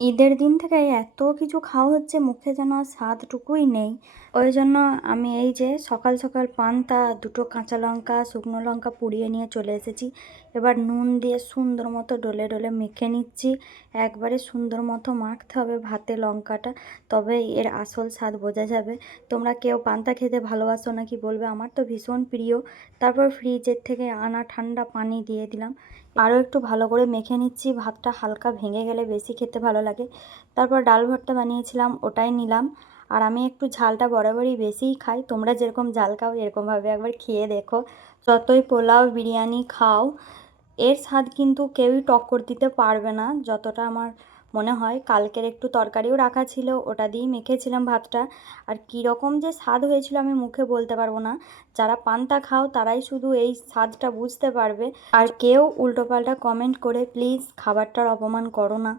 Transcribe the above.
ঈদের দিন থেকে এত কিছু খাওয়া হচ্ছে, মুখে যেন আর স্বাদটুকুই নেই। ওই জন্য আমি এই যে সকাল সকাল পান্তা, দুটো কাঁচা লঙ্কা, শুকনো লঙ্কা পুড়িয়ে নিয়ে চলে এসেছি। এবার নুন দিয়ে সুন্দর মতো ডলে ডলে মেখে নিচ্ছি। একবারে সুন্দর মতো মাখতে হবে ভাতে লঙ্কাটা, তবে এর আসল স্বাদ বোঝা যাবে। তোমরা কেউ পান্তা খেতে ভালোবাসো নাকি বলবে, আমার তো ভীষণ প্রিয়। তারপর ফ্রিজের থেকে আনা ঠান্ডা পানি দিয়ে দিলাম, আরও একটু ভালো করে মেখে নিচ্ছি। ভাতটা হালকা ভেঙে গেলে বেশি খেতে ভালো লাগে। তারপর ডাল ভর্তা বানিয়েছিলাম, ওটাই নিলাম। আর আমি একটু ঝালটা বরাবরই বেশিই খাই, তোমরা যেরকম ঝাল খাও এরকমভাবে একবার খেয়ে দেখো। যতই পোলাও বিরিয়ানি খাও, এর স্বাদ কিন্তু কেউই টক্কর দিতে পারবে না যতটা আমার মনে হয়। কালকের একটু তরকারিও রাখা ছিল, ওটা দিয়েই মেখেছিলাম ভাতটা। আর কীরকম যে স্বাদ হয়েছিল আমি মুখে বলতে পারবো না। যারা পান্তা খাও তারাই শুধু এই স্বাদটা বুঝতে পারবে। আর কেউ উল্টোপাল্টা কমেন্ট করে প্লিজ খাবারটার অপমান করো না।